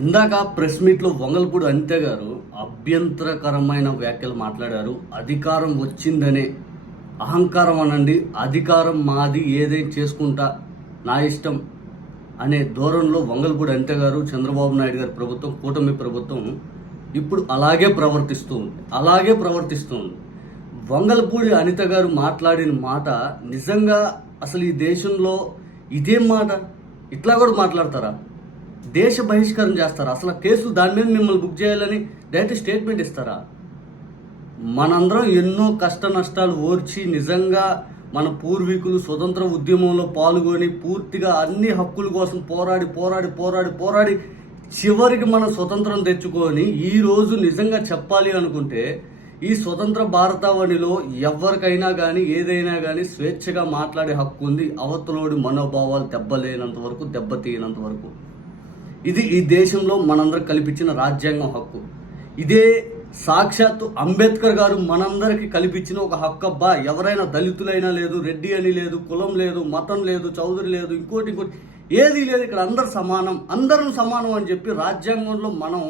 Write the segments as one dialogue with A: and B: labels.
A: ఇందాక ప్రెస్ మీట్లో వంగల్పూడి అనిత గారు అభ్యంతరకరమైన వ్యాఖ్యలు మాట్లాడారు. అధికారం వచ్చిందనే అహంకారం అనండి. అధికారం మాది ఏదైనా చేసుకుంటా నా ఇష్టం అనే ధోరణిలో వంగల్పూడి అనిత గారు చంద్రబాబు నాయుడు గారి ప్రభుత్వం కూటమి ప్రభుత్వం ఇప్పుడు అలాగే ప్రవర్తిస్తూ ఉంది అలాగే ప్రవర్తిస్తూ ఉంది వంగల్పూడి అనిత గారు మాట్లాడిన మాట నిజంగా అసలు ఈ దేశంలో ఇదేం మాట? ఇట్లా కూడా మాట్లాడతారా? దేశ బహిష్కరణ చేస్తారా? అసలు కేసులు దాని మీద మిమ్మల్ని బుక్ చేయాలని డైరెక్ట్ స్టేట్మెంట్ ఇస్తారా? మనందరం ఎన్నో కష్ట నష్టాలు ఓర్చి నిజంగా మన పూర్వీకులు స్వతంత్ర ఉద్యమంలో పాల్గొని పూర్తిగా అన్ని హక్కుల కోసం పోరాడి పోరాడి పోరాడి పోరాడి చివరికి మన స్వతంత్రం తెచ్చుకొని ఈ రోజు నిజంగా చెప్పాలి అనుకుంటే ఈ స్వతంత్ర భారతావనిలో ఎవరికైనా కానీ ఏదైనా కానీ స్వేచ్ఛగా మాట్లాడే హక్కు ఉంది. అవతలోడి మనోభావాలు దెబ్బలేనంత వరకు దెబ్బతీయనంత వరకు. ఇది ఈ దేశంలో మనందరం కల్పించిన రాజ్యాంగం హక్కు. ఇదే సాక్షాత్తు అంబేద్కర్ గారు మనందరికీ కల్పించిన ఒక హక్కు. అబ్బా ఎవరైనా దళితులైనా లేదు రెడ్డి అని లేదు కులం లేదు మతం లేదు చౌదరి లేదు ఇంకోటి ఇంకోటి ఏది లేదు ఇక్కడ అందరు సమానం అందరం సమానం అని చెప్పి రాజ్యాంగంలో మనం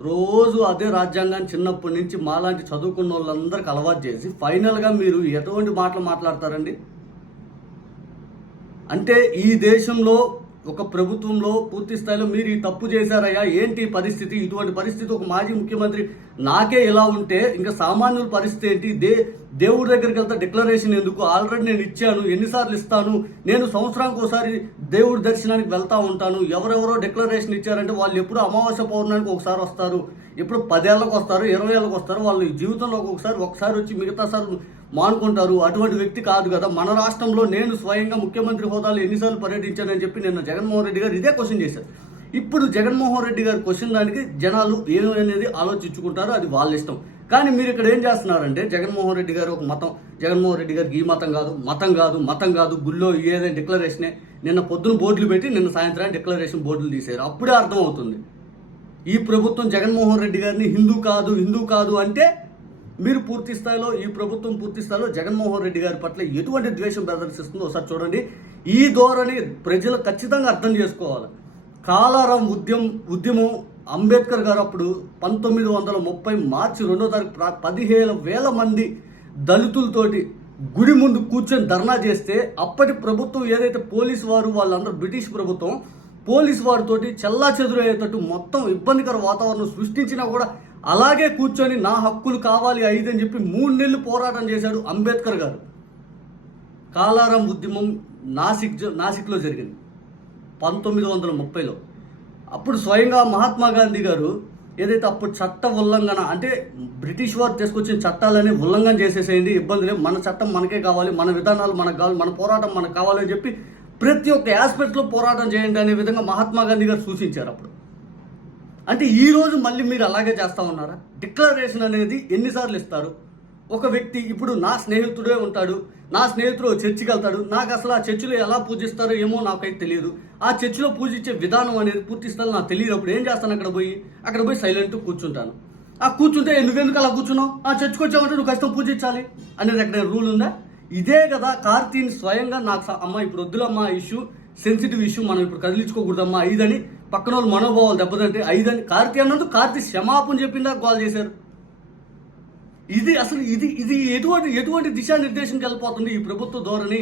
A: రోజు అదే రాజ్యాంగాన్ని చిన్నప్పటి నుంచి మాలాంటి చదువుకున్న వాళ్ళందరికీ అలవాటు చేసి ఫైనల్గా మీరు ఎటువంటి మాటలు మాట్లాడతారండి? అంటే ఈ దేశంలో ఒక ప్రభుత్వంలో పూర్తి స్థాయిలో మీరు ఈ తప్పు చేశారయ్యా. ఏంటి పరిస్థితి? ఇటువంటి పరిస్థితి ఒక మాజీ ముఖ్యమంత్రి నాకే ఇలా ఉంటే ఇంకా సామాన్యుల పరిస్థితి ఏంటి? దే దేవుడి దగ్గరికి వెళ్తే డిక్లరేషన్ ఎందుకు? ఆల్రెడీ నేను ఇచ్చాను ఎన్నిసార్లు ఇస్తాను నేను సంవత్సరానికి ఒకసారి దేవుడి దర్శనానికి వెళ్తా ఉంటాను. ఎవరెవరో డిక్లరేషన్ ఇచ్చారంటే వాళ్ళు ఎప్పుడు అమావాస్య పౌర్ణానికి ఒకసారి వస్తారు. ఎప్పుడు పదేళ్ళకి వస్తారు ఇరవై ఏళ్ళకి వస్తారు. వాళ్ళు జీవితంలో ఒకసారి ఒకసారి వచ్చి మిగతా సార్లు మానుకుంటారు. అటువంటి వ్యక్తి కాదు కదా. మన రాష్ట్రంలో నేను స్వయంగా ముఖ్యమంత్రి హోదాలో ఎన్నిసార్లు పర్యటించానని చెప్పి నిన్న జగన్మోహన్ రెడ్డి గారు ఇదే క్వశ్చన్ చేశారు. ఇప్పుడు జగన్మోహన్ రెడ్డి గారు క్వశ్చన్ దానికి జనాలు ఏమనేది అనేది ఆలోచించుకుంటారు అది వాళ్ళ ఇష్టం. కానీ మీరు ఇక్కడ ఏం చేస్తున్నారంటే జగన్మోహన్ రెడ్డి గారు ఒక మతం. జగన్మోహన్ రెడ్డి గారికి ఈ మతం కాదు మతం కాదు మతం కాదు గుళ్ళో ఏదైనా డిక్లరేషనే నిన్న పొద్దున బోర్డులు పెట్టి నిన్న సాయంత్రం డిక్లరేషన్ బోర్డులు తీశారు. అప్పుడే అర్థమవుతుంది. ఈ ప్రభుత్వం జగన్మోహన్ రెడ్డి గారిని హిందూ కాదు హిందూ కాదు అంటే మీరు పూర్తి స్థాయిలో ఈ ప్రభుత్వం పూర్తి స్థాయిలో జగన్మోహన్ రెడ్డి గారి పట్ల ఎటువంటి ద్వేషం ప్రదర్శిస్తుందో ఒకసారి చూడండి. ఈ ధోరణి ప్రజలు ఖచ్చితంగా అర్థం చేసుకోవాలి. కాలారం ఉద్యమం ఉద్యమం అంబేద్కర్ గారు అప్పుడు పంతొమ్మిది వందల ముప్పై మార్చి రెండో తారీఖు ప్రా- పదిహేను వేల మంది దళితులతోటి గుడి ముందు కూర్చొని ధర్నా చేస్తే అప్పటి ప్రభుత్వం ఏదైతే పోలీసు వారు వాళ్ళందరూ బ్రిటిష్ ప్రభుత్వం పోలీసు వారితోటి చెల్లా చెదురయ్యేటట్టు మొత్తం ఇబ్బందికర వాతావరణం సృష్టించినా కూడా అలాగే కూర్చొని నా హక్కులు కావాలి ఐదు అని చెప్పి మూడు నెలలు పోరాటం చేశాడు అంబేద్కర్ గారు. కాలారం ఉద్యమం నాసిక్ జ- నాసిక్లో జరిగింది. పంతొమ్మిది వందల ముప్పైలో. అప్పుడు స్వయంగా మహాత్మా గాంధీ గారు ఏదైతే అప్పుడు చట్ట ఉల్లంఘన అంటే బ్రిటిష్ వారు తీసుకొచ్చిన చట్టాలని ఉల్లంఘన చేసేసేయండి ఇబ్బంది లేదు. మన చట్టం మనకే కావాలి మన విధానాలు మనకు కావాలి మన పోరాటం మనకు కావాలని చెప్పి ప్రతి ఒక్క ఆస్పెక్ట్లో పోరాటం చేయండి అనే విధంగా మహాత్మా గాంధీ గారు సూచించారు అప్పుడు. అంటే ఈరోజు మళ్ళీ మీరు అలాగే చేస్తా ఉన్నారా? డిక్లరేషన్ అనేది ఎన్నిసార్లు ఇస్తారు? ఒక వ్యక్తి ఇప్పుడు నా స్నేహితుడే ఉంటాడు నా స్నేహితుడు చర్చికి వెళ్తాడు నాకు అసలు ఆ చర్చిలో ఎలా పూజిస్తారో ఏమో నాకైతే తెలియదు. ఆ చర్చిలో పూజించే విధానం అనేది పూర్తి స్థాయి నాకు తెలియదు. అప్పుడు ఏం చేస్తాను అక్కడ పోయి? అక్కడ పోయి సైలెంట్ కూర్చుంటాను. ఆ కూర్చుంటే నువ్వెందుకు అలా కూర్చున్నావు? ఆ చర్చికి వచ్చావంటే నువ్వు కష్టం పూజించాలి అనేది అక్కడ రూల్ ఉందా? ఇదే కదా కార్తీని స్వయంగా నాకు స- అమ్మ ఇప్పుడు వద్దులమ్మా ఇష్యూ సెన్సిటివ్ ఇష్యూ మనం ఇప్పుడు కదిలించుకోకూడదమ్మా ఇదని పక్కన వాళ్ళు మనోభావాలు ఐదు ఐదని కార్తీ అన్నందుకు కార్తీ క్షమాపణ చెప్పిందా కాల్ చేశారు. ఇది అసలు ఇది ఇది ఎటువంటి ఎటువంటి దిశానిర్దేశం వెళ్ళిపోతుంది ఈ ప్రభుత్వ ధోరణి?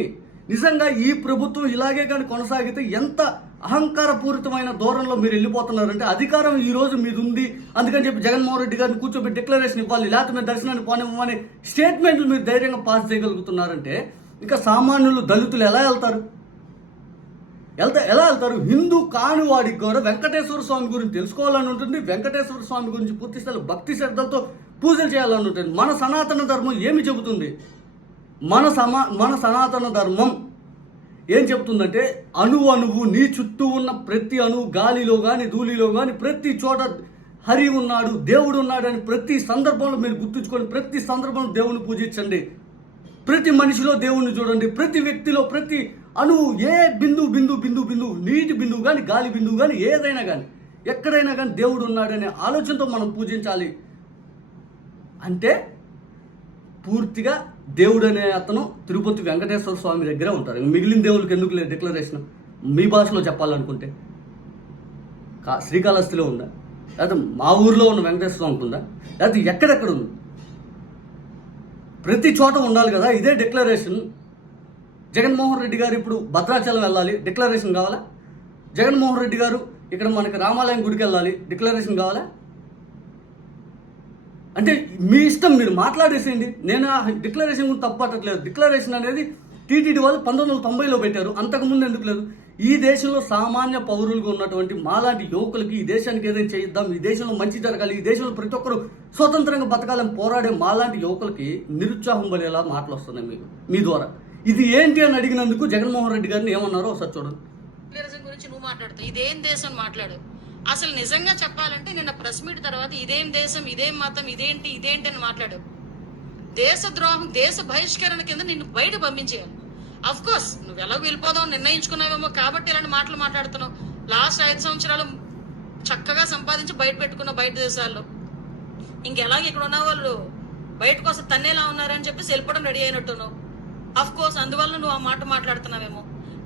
A: నిజంగా ఈ ప్రభుత్వం ఇలాగే కానీ కొనసాగితే ఎంత అహంకారపూరితమైన ధోరణిలో మీరు వెళ్ళిపోతున్నారంటే అధికారం ఈ రోజు మీది ఉంది అందుకని చెప్పి జగన్మోహన్ రెడ్డి గారిని కూర్చోబెట్టి డిక్లరేషన్ ఇవ్వాలి లేకపోతే మీరు దర్శనాన్ని పోనివ్వమని స్టేట్మెంట్లు మీరు ధైర్యంగా పాస్ చేయగలుగుతున్నారంటే ఇంకా సామాన్యులు దళితులు ఎలా వెళ్తారు? వెళ్తా ఎలా వెళ్తారు? హిందూ కాని వాడికి కూడా వెంకటేశ్వర స్వామి గురించి తెలుసుకోవాలని ఉంటుంది. వెంకటేశ్వర స్వామి గురించి పూర్తి స్థాయి భక్తి శ్రద్ధలతో పూజలు చేయాలని ఉంటుంది. మన సనాతన ధర్మం ఏమి చెబుతుంది? మన సమా మన సనాతన ధర్మం ఏం చెప్తుందంటే అణువు అణువు నీ చుట్టూ ఉన్న ప్రతి అణువు గాలిలో కానీ ధూళిలో కానీ ప్రతి చోట హరి ఉన్నాడు దేవుడు ఉన్నాడు అని ప్రతి సందర్భంలో మీరు గుర్తుంచుకొని ప్రతి సందర్భంలో దేవుని పూజించండి. ప్రతి మనిషిలో దేవుణ్ణి చూడండి. ప్రతి వ్యక్తిలో ప్రతి అణువు ఏ బిందు బిందు బిందు బిందు నీటి బిందువు కానీ గాలి బిందువు కానీ ఏదైనా కానీ ఎక్కడైనా కానీ దేవుడు ఉన్నాడనే ఆలోచనతో మనం పూజించాలి. అంటే పూర్తిగా దేవుడు అనే అతను తిరుపతి వెంకటేశ్వర స్వామి దగ్గరే ఉంటారు. మిగిలిన దేవుళ్ళకి ఎందుకు లేదు డిక్లరేషన్ మీ భాషలో చెప్పాలనుకుంటే. కా- శ్రీకాళహస్తిలో ఉందా? లేకపోతే మా ఊర్లో ఉన్న వెంకటేశ్వర స్వామికి ఉందా లేకపోతే ఎక్కడెక్కడ ఉంది? ప్రతి చోట ఉండాలి కదా. ఇదే డిక్లరేషన్ జగన్మోహన్ రెడ్డి గారు ఇప్పుడు భద్రాచలం వెళ్ళాలి డిక్లరేషన్ కావాలా? జగన్మోహన్ రెడ్డి గారు ఇక్కడ మనకి రామాలయం గుడికి వెళ్ళాలి డిక్లరేషన్ కావాలా? అంటే మీ ఇష్టం మీరు మాట్లాడేసేయండి. నేను ఆ డిక్లరేషన్ గురించి తప్పట్టట్లేదు డిక్లరేషన్ అనేది టీటీడీ వాళ్ళు పంతొమ్మిది వందల తొంభైలో పెట్టారు. అంతకుముందు ఎందుకు లేదు? ఈ దేశంలో సామాన్య పౌరులుగా ఉన్నటువంటి మాలాంటి యువకులకి ఈ దేశానికి ఏదైనా చేయిద్దాం ఈ దేశంలో మంచి జరగాలి ఈ దేశంలో ప్రతి ఒక్కరు స్వతంత్రంగా బతకాలని పోరాడే మాలాంటి యువకులకి నిరుత్సాహం పడేలా మాటలు వస్తున్నాయి మీకు మీ ద్వారా. ఇది ఏంటి అని అడిగినందుకు జగన్మోహన్ రెడ్డి గారిని ఏమన్నారో ఒకసారి చూడండి.
B: గురించి నువ్వు మాట్లాడుతావు. ఇదేం దేశం మాట్లాడు? అసలు నిజంగా చెప్పాలంటే నిన్న ప్రెస్ మీట్ తర్వాత ఇదేం దేశం ఇదేం మతం ఇదేంటి ఇదేంటి అని మాట్లాడు దేశ ద్రోహం దేశ బహిష్కరణ కింద నిన్ను బయట పంపించేయాలి. అఫ్ కోర్స్ నువ్వు ఎలా వెళ్ళిపోదావు నిర్ణయించుకున్నావేమో కాబట్టి ఇలాంటి మాటలు మాట్లాడుతున్నావు. లాస్ట్ ఐదు సంవత్సరాలు చక్కగా సంపాదించి బయట పెట్టుకున్నావు బయట దేశాల్లో. ఇంకెలాగ ఇక్కడ ఉన్న వాళ్ళు బయటకు వస్తే తన్నేలా ఉన్నారని చెప్పేసి వెళ్ళిపోవడం రెడీ అయినట్టున్నావు. అఫ్ కోర్స్ అందువల్ల నువ్వు ఆ మాట మాట్లాడుతున్నావేమో.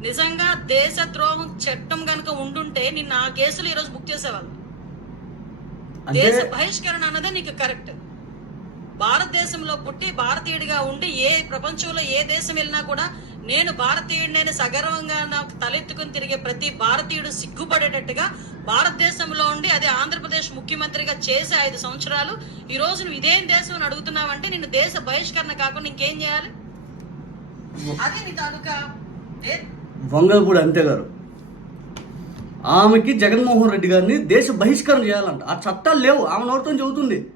B: నిజంగా దేశ ద్రోహం చట్టం గనుక ఉండుంటే నిన్న ఆ కేసులు ఈరోజు బుక్ చేసేవాళ్ళు. దేశ బహిష్కరణ అన్నదే నీకు కరెక్ట్ భారతదేశంలో పుట్టి భారతీయుడిగా ఉండి ఏ ప్రపంచంలో ఏ దేశం వెళ్ళినా కూడా నేను భారతీయుడిని సగర్వంగా నాకు తలెత్తుకుని తిరిగే ప్రతి భారతీయుడు సిగ్గుపడేటట్టుగా భారతదేశంలో ఉండి అదే ఆంధ్రప్రదేశ్ ముఖ్యమంత్రిగా చేసే ఐదు సంవత్సరాలు ఈ రోజు నువ్వు ఇదేం దేశం అని అడుగుతున్నావంటే నిన్ను దేశ బహిష్కరణ కాకుండా ఇంకేం చేయాలి?
A: వంగలపూడి అంతే గారు. ఆమెకి జగన్మోహన్ రెడ్డి గారిని దేశ బహిష్కరణ చేయాలంట. ఆ చట్టాలు లేవు. ఆమె నోటితో చెబుతుంది.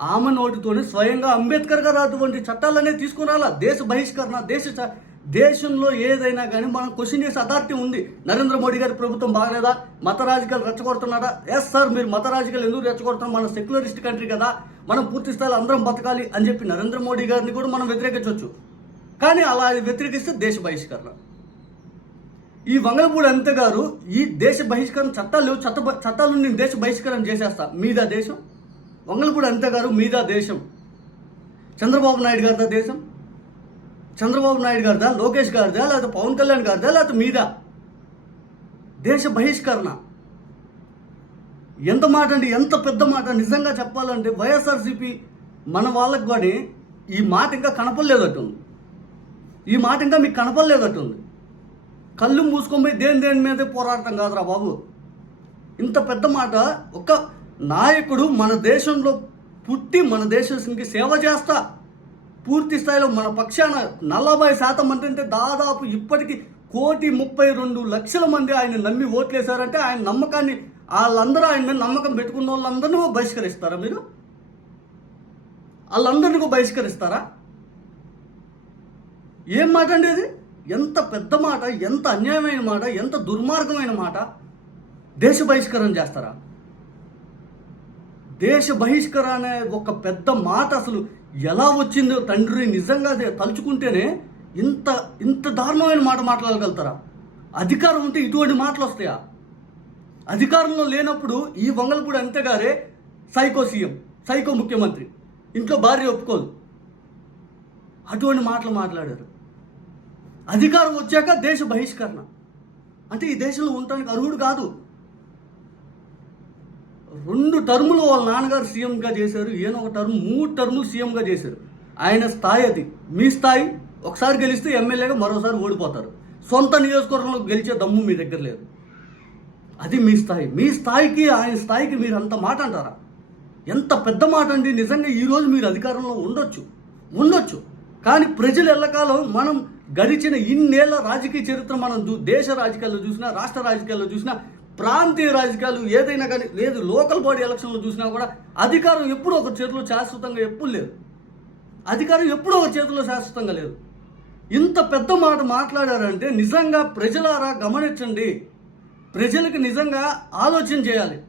A: ఆమె నోటితోనే స్వయంగా అంబేద్కర్ గారు అటువంటి చట్టాలనే తీసుకురాలా. దేశ బహిష్కరణ దేశ చ- దేశంలో ఏదైనా కానీ మనం క్వశ్చన్ చేసే అథారిటీ ఉంది. నరేంద్ర మోడీ గారి ప్రభుత్వం బాగలేదా? మత రాజకీయాలు రెచ్చగొడుతున్నాడా? ఎస్ సార్ మీరు మత రాజకీయాలు ఎందుకు రెచ్చగొడుతున్నాం మన సెక్యులరిస్ట్ కంట్రీ కదా. మనం పూర్తి స్థాయిలో అందరం బతకాలి అని చెప్పి నరేంద్ర మోడీ గారిని కూడా మనం వ్యతిరేకించవచ్చు. కానీ అలా వ్యతిరేకిస్తే దేశ బహిష్కరణ. ఈ వంగలపూడి అంత గారు ఈ దేశ బహిష్కరణ చట్టాలు చట్ట చట్టాలు నేను దేశ బహిష్కరణ చేసేస్తా. మీదా దేశం? వంగలపూడి అంత గారు మీదా దేశం? చంద్రబాబు నాయుడు గారిదా దేశం? చంద్రబాబు నాయుడు గారిదా? లోకేష్ గారిదా? లేకపోతే పవన్ కళ్యాణ్ గారిదా? లేకపోతే మీదా? దేశ బహిష్కరణ. ఎంత మాట అండి ఎంత పెద్ద మాట? నిజంగా చెప్పాలంటే వైఎస్ఆర్సీపీ మన వాళ్ళకి కానీ ఈ మాట ఇంకా కనపడలేదట్టుంది ఈ మాట ఇంకా మీకు కనపడలేదట్టుంది కళ్ళు మూసుకొని పోయి దేని దేని మీదే పోరాడటం కాదురా బాబు. ఇంత పెద్ద మాట ఒక నాయకుడు మన దేశంలో పుట్టి మన దేశానికి సేవ చేస్తా. పూర్తి స్థాయిలో మన పక్షాన నలభై శాతం మంది అంటే దాదాపు ఇప్పటికి కోటి ముప్పై రెండు లక్షల మంది ఆయన నమ్మి ఓట్లేశారంటే ఆయన నమ్మకాన్ని వాళ్ళందరూ ఆయన మీద నమ్మకం పెట్టుకున్న వాళ్ళందరినీ బహిష్కరిస్తారా మీరు? వాళ్ళందరినీ బహిష్కరిస్తారా? ఏం మాట అండి అది? ఎంత పెద్ద మాట ఎంత అన్యాయమైన మాట ఎంత దుర్మార్గమైన మాట దేశ బహిష్కరణ చేస్తారా? దేశ బహిష్కరణ అనే ఒక పెద్ద మాట అసలు ఎలా వచ్చిందో తండ్రి నిజంగా అదే తలుచుకుంటేనే ఇంత ఇంత దారుణమైన మాట మాట్లాడగలుగుతారా? అధికారం ఉంటే ఇటువంటి మాటలు వస్తాయా? అధికారంలో లేనప్పుడు ఈ వంగలపూడి అంతేగారే సైకో సీఎం సైకో ముఖ్యమంత్రి. ఇంట్లో భార్య ఒప్పుకోదు. అటువంటి మాటలు మాట్లాడారు. అధికారం వచ్చాక దేశ బహిష్కరణ. అంటే ఈ దేశంలో ఉండటానికి అర్హుడు కాదు. రెండు టర్ములు వాళ్ళ నాన్నగారు సీఎంగా చేశారు. ఈయన ఒక టర్మ్ మూడు టర్ములు సీఎంగా చేశారు. ఆయన స్థాయి అది. మీ స్థాయి ఒకసారి గెలిస్తే ఎమ్మెల్యేగా మరోసారి ఓడిపోతారు. సొంత నియోజకవర్గంలో గెలిచే దమ్ము మీ దగ్గర లేదు. అది మీ స్థాయి. మీ స్థాయికి ఆయన స్థాయికి మీరు అంత మాట అంటారా? ఎంత పెద్ద మాట అండి. నిజంగా ఈరోజు మీరు అధికారంలో ఉండొచ్చు. ఉండొచ్చు. కానీ ప్రజలు ఎల్లకాలం మనం గడిచిన ఇన్నేళ్ళ రాజకీయ చరిత్ర మనం చూ- దేశ రాజకీయాల్లో చూసినా రాష్ట్ర రాజకీయాల్లో చూసినా ప్రాంతీయ రాజకీయాలు ఏదైనా కానీ లేదు లోకల్ బాడీ ఎలక్షన్లో చూసినా కూడా అధికారం ఎప్పుడూ ఒక చేతిలో శాశ్వతంగా ఎప్పుడు లేదు. అధికారం ఎప్పుడూ ఒక చేతిలో శాశ్వతంగా లేదు. ఇంత పెద్ద మాట మాట్లాడారంటే నిజంగా ప్రజలారా గమనించండి. ప్రజలకు నిజంగా ఆలోచన చేయాలి.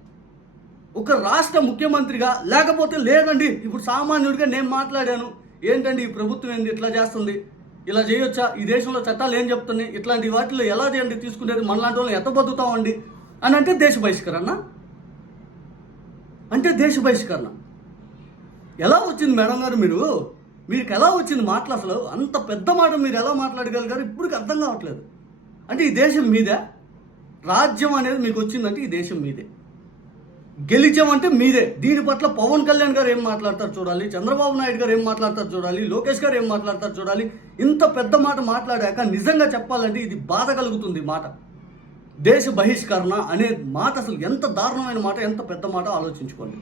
A: ఒక రాష్ట్ర ముఖ్యమంత్రిగా లేకపోతే లేదండి ఇప్పుడు సామాన్యుడిగా నేను మాట్లాడాను. ఏంటండి ఈ ప్రభుత్వం ఏంది ఇట్లా చేస్తుంది? ఇలా చేయొచ్చా? ఈ దేశంలో చట్టాలు ఏం చెప్తున్నాయి? ఇట్లాంటి వాటిలో ఎలా చేయండి? తీసుకునేది మనలాంటి వాళ్ళని ఎంత బతుకుతామండి? అని అంటే దేశ బహిష్కరణ. అంటే దేశ బహిష్కరణ. ఎలా వచ్చింది మేడం గారు మీరు? మీకు ఎలా వచ్చింది మాటలు అసలు? అంత పెద్ద మాట మీరు ఎలా మాట్లాడగలిగారు? ఇప్పటికి అర్థం కావట్లేదు. అంటే ఈ దేశం మీదే. రాజ్యం అనేది మీకు వచ్చిందంటే ఈ దేశం మీదే. గెలిచామంటే మీదే. దీని పట్ల పవన్ కళ్యాణ్ గారు ఏం మాట్లాడతారు చూడాలి? చంద్రబాబు నాయుడు గారు ఏం మాట్లాడతారు చూడాలి? లోకేష్ గారు ఏం మాట్లాడతారు చూడాలి? ఇంత పెద్ద మాట మాట్లాడాక నిజంగా చెప్పాలంటే ఇది బాధ కలుగుతుంది మాట. దేశ బహిష్కరణ అనే మాట అసలు ఎంత దారుణమైన మాట ఎంత పెద్ద మాట ఆలోచించుకోండి.